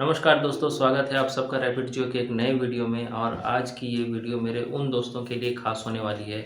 नमस्कार दोस्तों, स्वागत है आप सबका रैपिड जियो के एक नए वीडियो में। और आज की ये वीडियो मेरे उन दोस्तों के लिए खास होने वाली है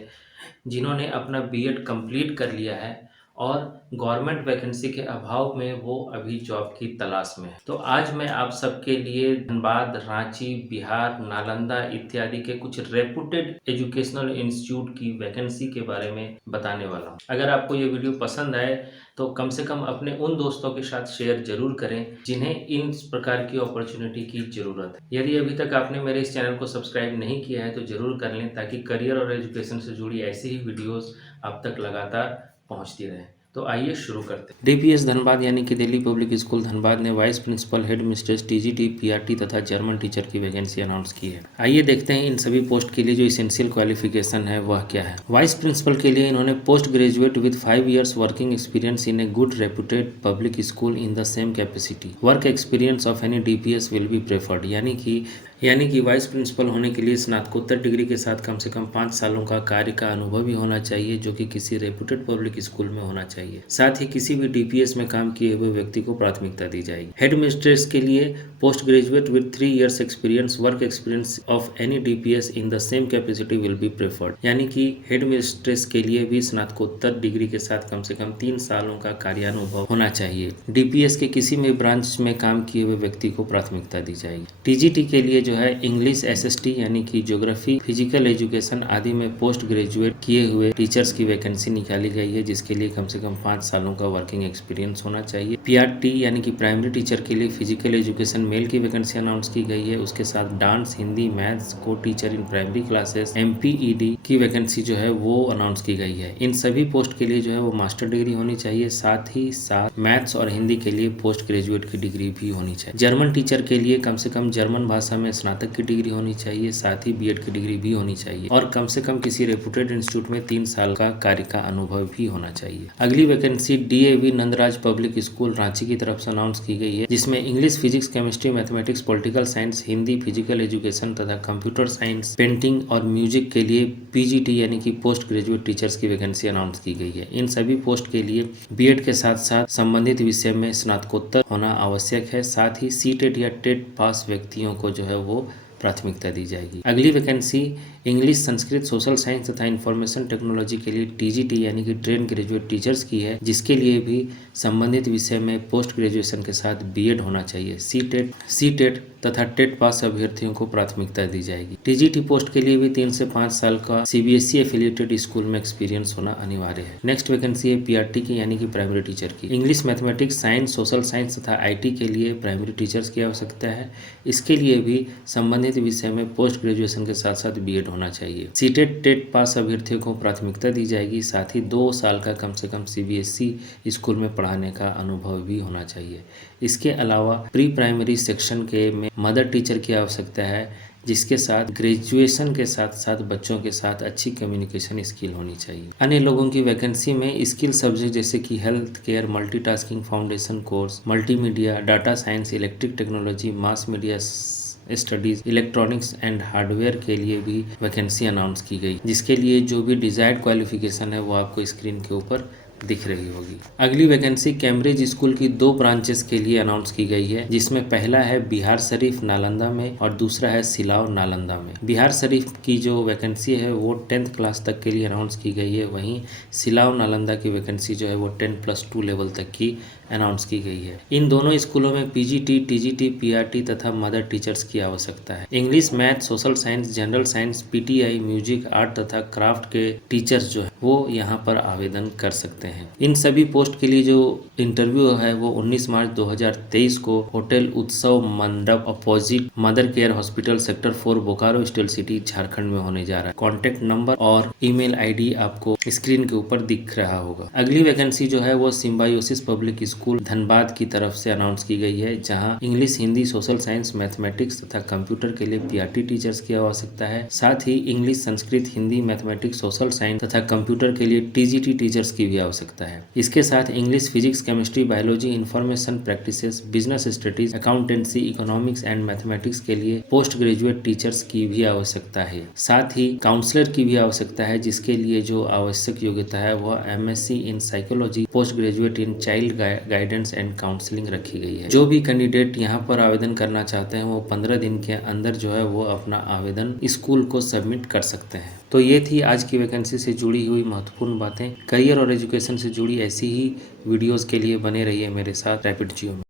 जिन्होंने अपना बीएड कंप्लीट कर लिया है और गवर्नमेंट वैकेंसी के अभाव में वो अभी जॉब की तलाश में है। तो आज मैं आप सबके लिए धनबाद, रांची, बिहार, नालंदा इत्यादि के कुछ रेपुटेड एजुकेशनल इंस्टीट्यूट की वैकेंसी के बारे में बताने वाला हूँ। अगर आपको ये वीडियो पसंद आए तो कम से कम अपने उन दोस्तों के साथ शेयर जरूर करें जिन्हें इन प्रकार की अपॉर्चुनिटी की जरूरत है। यदि अभी तक आपने मेरे इस चैनल को सब्सक्राइब नहीं किया है तो जरूर कर लें ताकि करियर और एजुकेशन से जुड़ी ऐसी ही वीडियोस आप तक लगातार पहुंचती रहे। तो आइए शुरू करते हैं। डीपीएस धनबाद यानी कि दिल्ली पब्लिक स्कूल धनबाद ने vice principal, head mistress, TGT, PRT तथा जर्मन टीचर की वैकेंसी अनाउंस की है। आइए देखते हैं इन सभी पोस्ट के लिए जो इसेंशियल क्वालिफिकेशन है वह क्या है। वाइस प्रिंसिपल के लिए इन्होंने post graduate with 5 years working experience in a good reputed public school in the same capacity. Work experience of any DPS will be preferred. यानी कि वाइस प्रिंसिपल होने के लिए स्नातकोत्तर डिग्री के साथ कम से कम 5 सालों का कार्य का अनुभव भी होना चाहिए, जो कि किसी रेपुटेड पब्लिक स्कूल में होना चाहिए। साथ ही किसी भी डीपीएस में काम किए हुए व्यक्ति को प्राथमिकता दी जाएगी। हेड मिस्ट्रेस के लिए post graduate with 3 years experience, work experience of any DPS in the same capacity will be preferred. यानी कि हेड मिस्ट्रेस के लिए भी स्नातकोत्तर डिग्री के साथ कम से कम 3 सालों का कार्यानुभव होना चाहिए। डीपीएस के किसी भी ब्रांच में काम किए हुए व्यक्ति को प्राथमिकता दी जाएगी। टीजीटी के लिए जो है इंग्लिश, एसएसटी यानी कि ज्योग्राफी, फिजिकल एजुकेशन आदि में पोस्ट ग्रेजुएट किए हुए टीचर्स की वैकेंसी निकाली गई है, जिसके लिए कम से कम 5 सालों का वर्किंग एक्सपीरियंस होना चाहिए। पीआरटी यानी कि प्राइमरी टीचर के लिए फिजिकल एजुकेशन मेल की वैकेंसी अनाउंस की गई है। उसके साथ डांस, हिंदी, मैथ्स को टीचर इन प्राइमरी क्लासेस एमपीईडी की वैकेंसी जो है वो अनाउंस की गई है। इन सभी पोस्ट के लिए जो है वो मास्टर डिग्री होनी चाहिए। साथ ही साथ मैथ्स और हिंदी के लिए पोस्ट ग्रेजुएट की डिग्री भी होनी चाहिए। जर्मन टीचर के लिए कम से कम जर्मन भाषा में स्नातक की डिग्री होनी चाहिए। साथ ही बीएड की डिग्री भी होनी चाहिए और कम से कम किसी रेपुटेड इंस्टीट्यूट में 3 साल का कार्य का अनुभव भी होना चाहिए। अगली vacancy DAV Nandraj public school Ranchi की तरफ से अनाउंस की गई है, जिसमें English, physics, chemistry, mathematics, political science, Hindi, physical education तथा कंप्यूटर साइंस, पेंटिंग और म्यूजिक के लिए पीजीटी यानी कि पोस्ट ग्रेजुएट टीचर्स की वैकेंसी अनाउंस की गई है। इन सभी पोस्ट के लिए बीएड के साथ साथ संबंधित विषय में स्नातकोत्तर होना आवश्यक है। साथ ही सीटेट या टेट पास व्यक्तियों को जो है वो प्राथमिकता दी जाएगी। अगली vacancy English, Sanskrit, social science तथा इंफॉर्मेशन टेक्नोलॉजी के लिए टीजीटी यानी कि ट्रेन ग्रेजुएट टीचर्स की है, जिसके लिए भी संबंधित विषय में पोस्ट ग्रेजुएशन के साथ बीएड होना चाहिए। सीटेट तथा टेट पास अभ्यर्थियों को प्राथमिकता दी जाएगी। टीजीटी पोस्ट के लिए भी 3 से 5 साल का सीबीएसई एफिलिएटेड स्कूल में एक्सपीरियंस होना अनिवार्य है। नेक्स्ट वैकेंसी है पीआरटी की यानी कि प्राइमरी टीचर की। English, mathematics, science, social science तथा आईटी के लिए प्राइमरी टीचर्स की आवश्यकता है। इसके लिए भी संबंधित विषय में पोस्ट ग्रेजुएशन के साथ साथ बीएड होना चाहिए। सीटेट टेट पास अभ्यर्थियों को प्राथमिकता दी जाएगी। साथ ही 2 साल का कम से कम सीबीएसई स्कूल में पढ़ाने का अनुभव भी होना चाहिए। इसके अलावा प्री प्राइमरी सेक्शन के में मदर टीचर की आवश्यकता है, जिसके साथ ग्रेजुएशन के साथ साथ बच्चों के साथ अच्छी कम्युनिकेशन स्किल होनी चाहिए। अन्य लोगों की वैकेंसी में स्किल सब्जेक्ट जैसे कि health care, multitasking foundation course, multimedia, data science, electric technology, mass media studies, electronics and hardware के लिए भी वैकेंसी अनाउंस की गई, जिसके लिए जो भी डिजायर्ड क्वालिफिकेशन है वो आपको स्क्रीन के ऊपर दिख रही होगी। अगली वैकेंसी कैम्ब्रिज स्कूल की 2 ब्रांचेस के लिए अनाउंस की गई है, जिसमें पहला है बिहार शरीफ नालंदा में और दूसरा है सिलाव नालंदा में। बिहार शरीफ की जो वैकेंसी है वो 10th क्लास तक के लिए अनाउंस की गई है, वहीं सिलाव नालंदा की वैकेंसी जो है वो 10+2 लेवल तक की अनाउंस की गई है। इन दोनों स्कूलों में पीजीटी, टीजीटी, पीआरटी तथा मदर टीचर्स की आवश्यकता है। English, math, social science, general science, PTI, music, art तथा क्राफ्ट के टीचर्स जो है वो यहाँ पर आवेदन कर सकते हैं। इन सभी पोस्ट के लिए जो इंटरव्यू है वो 19 मार्च 2023 को होटल उत्सव मंडप opposite mother care hospital, sector 4, Bokaro steel city, Jharkhand में होने जा रहा है। कॉन्टेक्ट नंबर और ईमेल आईडी आपको स्क्रीन के ऊपर दिख रहा होगा। अगली वैकेंसी जो है वो सिम्बायोसिस पब्लिक स्कूल धनबाद की तरफ से अनाउंस की गई है, जहां English, Hindi, social science, mathematics तथा कंप्यूटर के लिए पीआरटी टीचर्स की आवश्यकता है। साथ ही English, Sanskrit, Hindi, mathematics, social science तथा कंप्यूटर के लिए टीजीटी टीचर्स की भी आवश्यकता है। इसके साथ English, physics, chemistry, biology, information practices, business studies, accountancy, economics and mathematics के लिए पोस्ट ग्रेजुएट टीचर्स की भी आवश्यकता है। साथ ही काउंसलर की भी आवश्यकता है, जिसके लिए जो आवश्यक योग्यता है वह MSc in psychology, post graduate in child guidance and counselling रखी गई है। जो भी कैंडिडेट यहाँ पर आवेदन करना चाहते हैं वो 15 दिन के अंदर जो है वो अपना आवेदन स्कूल को सबमिट कर सकते हैं। तो ये थी आज की वैकेंसी से जुड़ी हुई महत्वपूर्ण बातें। करियर और एजुकेशन से जुड़ी ऐसी ही वीडियोस के लिए बने रहिए मेरे साथ रैपिड जियो में।